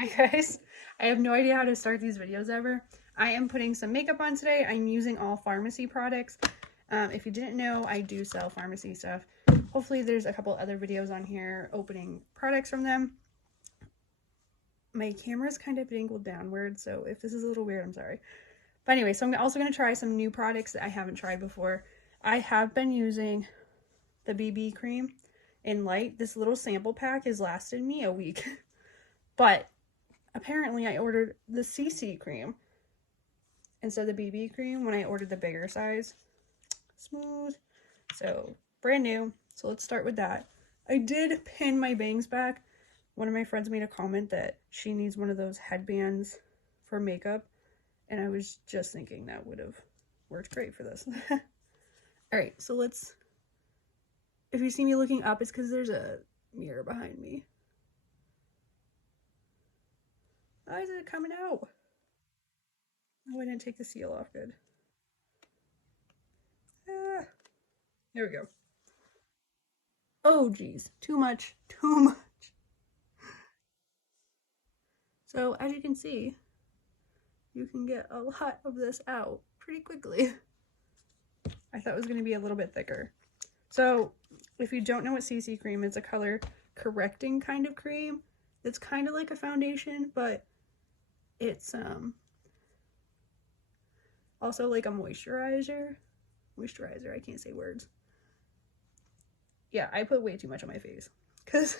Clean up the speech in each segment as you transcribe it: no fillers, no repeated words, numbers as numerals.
Hi guys, I have no idea how to start these videos ever. I am putting some makeup on today. I'm using all Farmasi products. If you didn't know, I do sell Farmasi stuff. Hopefully there's a couple other videos on here opening products from them. My camera's kind of angled downward, so if this is a little weird, I'm sorry. But anyway, so I'm also going to try some new products that I haven't tried before. I have been using the BB cream in light. This little sample pack has lasted me a week. But apparently I ordered the CC cream instead of the BB cream when I ordered the bigger size. Smooth. So brand new. So let's start with that. I did pin my bangs back. One of my friends made a comment that she needs one of those headbands for makeup. And I was just thinking that would have worked great for this. Alright, so let's... If you see me looking up, it's because there's a mirror behind me. Why is it coming out? Oh, I didn't take the seal off good. Ah, there we go. Oh, geez. Too much. Too much. So, as you can see, you can get a lot of this out pretty quickly. I thought it was going to be a little bit thicker. So, if you don't know what CC cream is, a color correcting kind of cream. It's kind of like a foundation, but it's also like a moisturizer. I can't say words. Yeah, I put way too much on my face because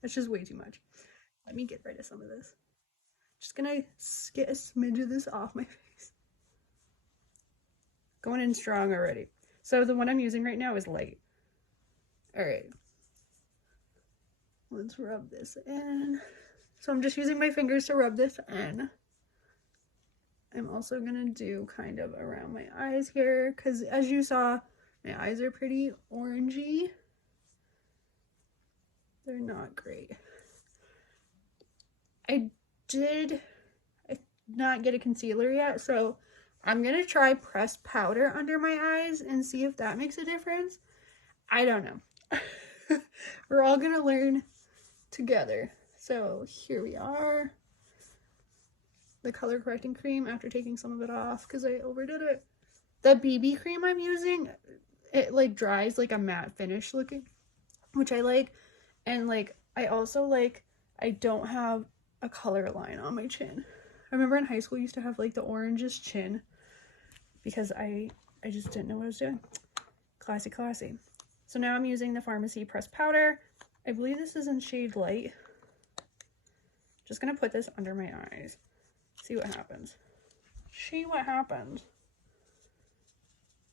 that's just way too much. Let me get rid of some of this. Just gonna get a smidge of this off my face. Going in strong already. So the one I'm using right now is light. Alright. Let's rub this in. So I'm just using my fingers to rub this in. I'm also gonna do kind of around my eyes here, because as you saw, my eyes are pretty orangey. They're not great. I did not get a concealer yet, so I'm gonna try pressed powder under my eyes and see if that makes a difference. I don't know. We're all gonna learn together. So here we are. The color correcting cream after taking some of it off because I overdid it. The BB cream I'm using, it like dries like a matte finish looking, which I like. And like I also like, I don't have a color line on my chin. I remember in high school I used to have like the orangest chin because I just didn't know what I was doing. Classy. So now I'm using the Farmasi pressed powder. I believe this is in shade light. Just gonna put this under my eyes. See what happens.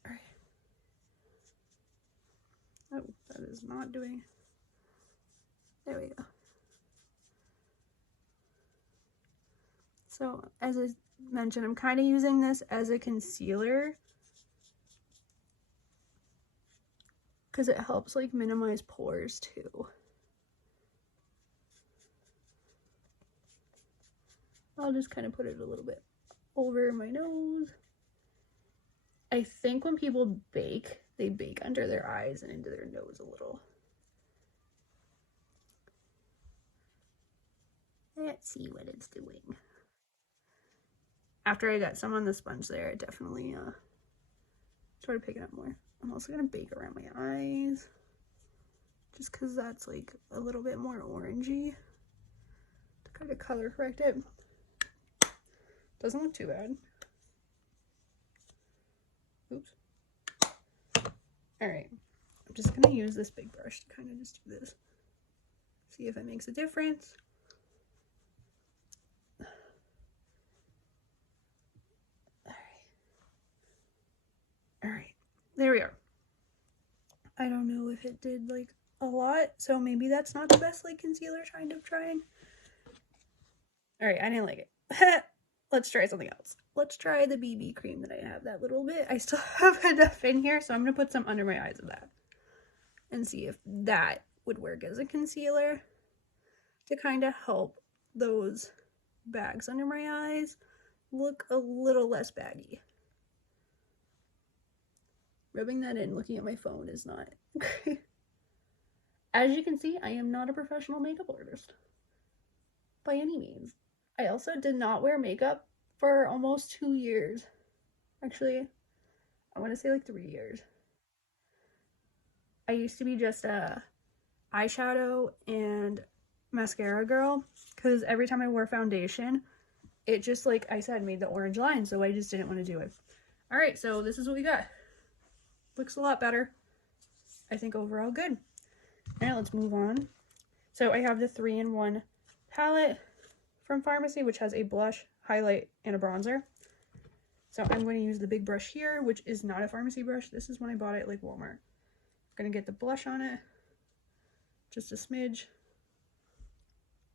Alright. Oh, that is not doing. There we go. So, as I mentioned, I'm kind of using this as a concealer because it helps like minimize pores too. I'll just kind of put it a little bit over my nose. I think when people bake, they bake under their eyes and into their nose a little. Let's see what it's doing. After I got some on the sponge there, I definitely started picking up more. I'm also gonna bake around my eyes just because that's like a little bit more orangey to kind of color correct it. Doesn't look too bad. Oops. Alright, I'm just gonna use this big brush to kind of just do this. See if it makes a difference. Alright, there we are. I don't know if it did like a lot, so maybe that's not the best like concealer kind of trying. Alright, I didn't like it. Let's try something else. Let's try the BB cream that I have, that little bit. I still have enough in here, so I'm going to put some under my eyes of that and see if that would work as a concealer to kind of help those bags under my eyes look a little less baggy. Rubbing that in looking at my phone is not great. As you can see, I am not a professional makeup artist. by any means. I also did not wear makeup for almost 2 years. Actually, I want to say like 3 years. I used to be just a eyeshadow and mascara girl because every time I wore foundation, it just, like I said, made the orange line, so I just didn't want to do it. All right, so this is what we got. Looks a lot better. I think overall good. All right, let's move on. So I have the 3-in-1 palette from Farmasi, which has a blush, highlight, and a bronzer. So I'm going to use the big brush here, which is not a Farmasi brush. This is when I bought it at like Walmart. I'm going to get the blush on it. Just a smidge.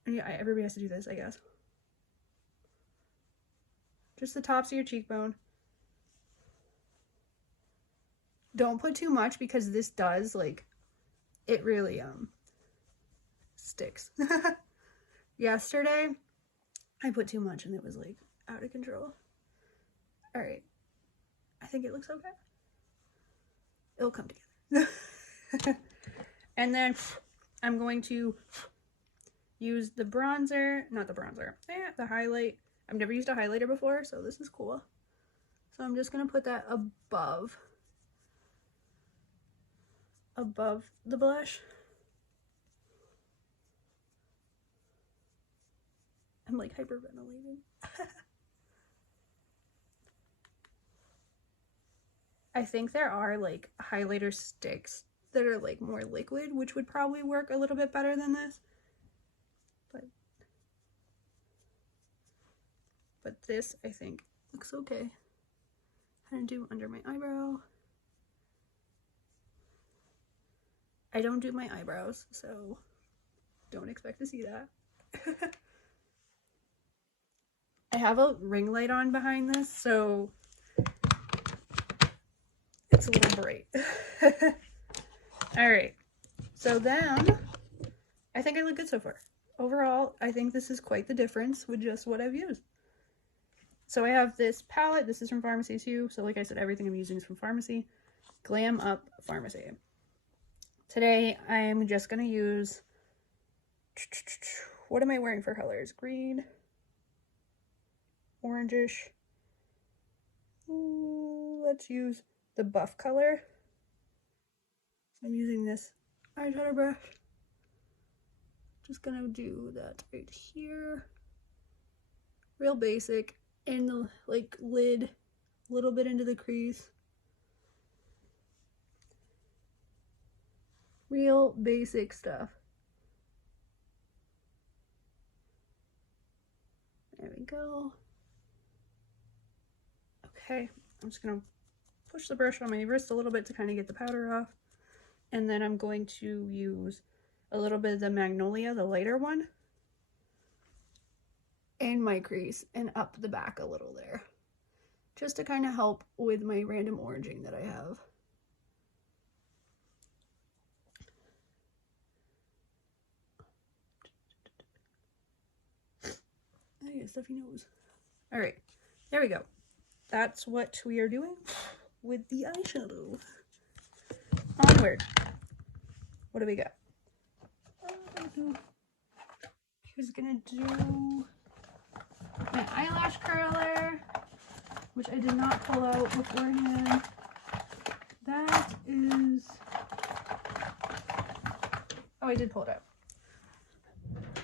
And yeah, everybody has to do this, I guess. Just the tops of your cheekbone. Don't put too much because this does, like, it really sticks. Yesterday, I put too much and it was like out of control. All right. I think it looks okay. It'll come together. And then I'm going to use the bronzer, not the bronzer, the highlight. I've never used a highlighter before, so this is cool. So I'm just going to put that above the blush. I'm like hyperventilating. I think there are like highlighter sticks that are like more liquid, which would probably work a little bit better than this. But this, I think, looks okay. I'm gonna do under my eyebrow. I don't do my eyebrows, so don't expect to see that. I have a ring light on behind this, so it's a little bright. All right, so then I think I look good so far. Overall, I think this is quite the difference with just what I've used. So I have this palette. This is from Farmasi too. So like I said, everything I'm using is from Farmasi. Glam Up Farmasi. Today, I'm just going to use, what am I wearing for colors? Green, orangish. Let's use the buff color. So I'm using this eyeshadow brush. Just going to do that right here. Real basic. In the like lid, a little bit into the crease. Real basic stuff. There we go. Okay, I'm just gonna push the brush on my wrist a little bit to kind of get the powder off. And then I'm going to use a little bit of the Magnolia, the lighter one, in my crease and up the back a little there. Just to kind of help with my random oranging that I have. I got a stuffy nose. All right, there we go. That's what we are doing with the eyeshadow. Onward. What do we got? Who's gonna do my eyelash curler, which I did not pull out beforehand. That is, oh, I did pull it out.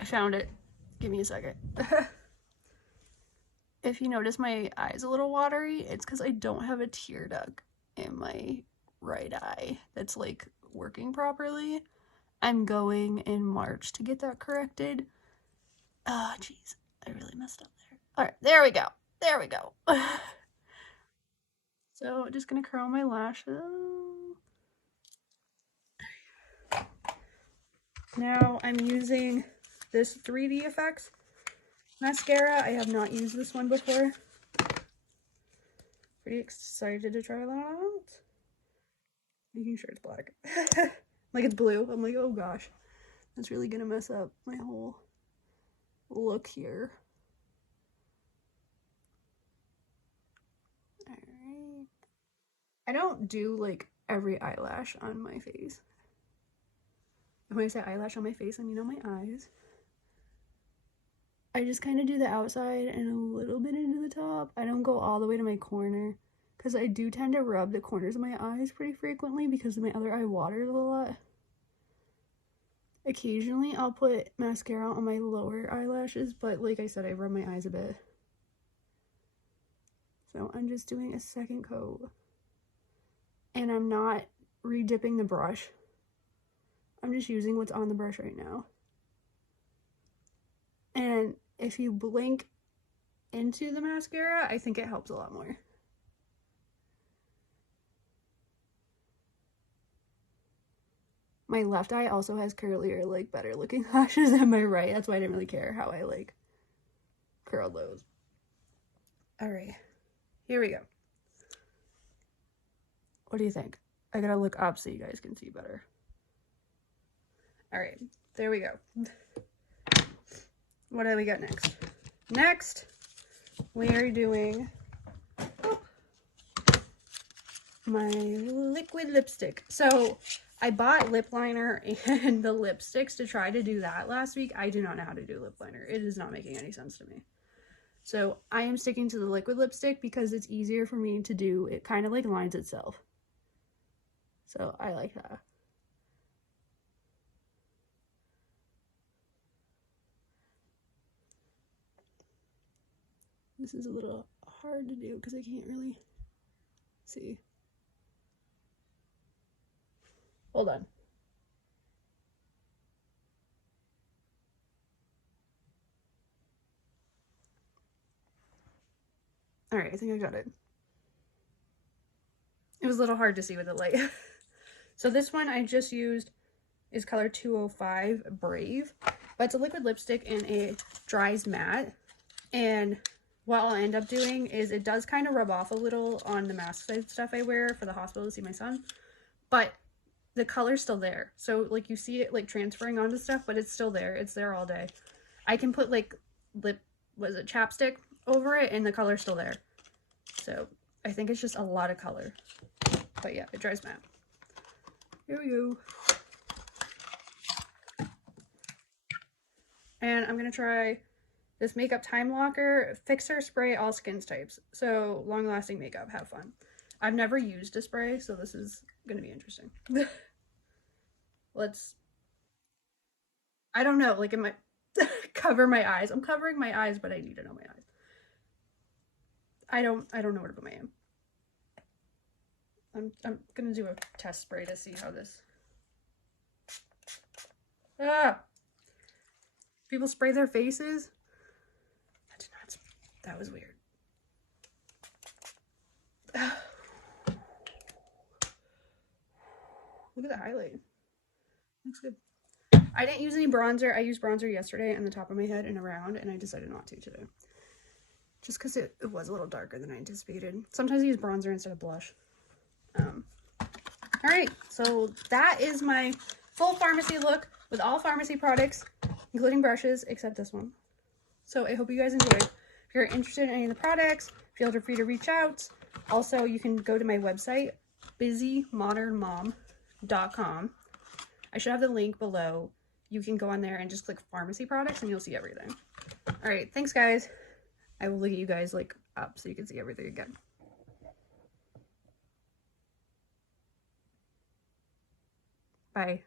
I found it. Give me a second. If you notice my eye's a little watery, it's because I don't have a tear duct in my right eye that's like working properly. I'm going in March to get that corrected. Oh, jeez. I really messed up there. All right, there we go. There we go. So just gonna curl my lashes. Now I'm using this 3D Effects mascara. I have not used this one before. Pretty excited to try that out. Making sure it's black. Like it's blue. I'm like, oh gosh. That's really gonna mess up my whole look here. Alright. I don't do like every eyelash on my face. And when I say eyelash on my face, I mean on my eyes. I just kind of do the outside and a little bit into the top. I don't go all the way to my corner because I do tend to rub the corners of my eyes pretty frequently because my other eye waters a lot. Occasionally I'll put mascara on my lower eyelashes, but like I said, I rub my eyes a bit. So I'm just doing a second coat. And I'm not re-dipping the brush. I'm just using what's on the brush right now. And if you blink into the mascara, I think it helps a lot more. My left eye also has curlier, like, better looking lashes than my right. That's why I didn't really care how I, like, curled those. Alright, here we go. What do you think? I gotta look up so you guys can see better. Alright, there we go. What do we got next? Next, we are doing my liquid lipstick. So I bought lip liner and the lipsticks to try to do that last week. I do not know how to do lip liner. It is not making any sense to me. So I am sticking to the liquid lipstick because it's easier for me to do. It kind of like lines itself. So I like that. This is a little hard to do because I can't really see. Hold on. All right, I think I got it. It was a little hard to see with the light. So this one I just used is color 205 Brave, but it's a liquid lipstick and it dries matte. And what I'll end up doing is it does kind of rub off a little on the mask stuff I wear for the hospital to see my son, but the color's still there. So like you see it like transferring onto stuff, but it's still there. It's there all day. I can put like chapstick over it and the color's still there. So I think it's just a lot of color. But yeah, it dries matte. Here we go. And I'm gonna try this Makeup Time Locker Fixer Spray All Skin Types. So long lasting makeup, have fun. I've never used a spray, so this is gonna be interesting. I don't know, like it might cover my eyes. I'm covering my eyes, but I need to know my eyes. I don't know where to put my hand. I'm gonna do a test spray to see how this. Ah! People spray their faces? That was weird. Look at the highlight. Looks good. I didn't use any bronzer. I used bronzer yesterday on the top of my head and around, and I decided not to today. Just because it was a little darker than I anticipated. Sometimes I use bronzer instead of blush. Alright, so that is my full Farmasi look with all Farmasi products, including brushes, except this one. So I hope you guys enjoyed. If you're interested in any of the products, feel free to reach out. Also, you can go to my website, busymodernmom.com. I should have the link below. You can go on there and just click Farmasi products and you'll see everything. Alright, thanks guys. I will look at you guys like up so you can see everything again. Bye.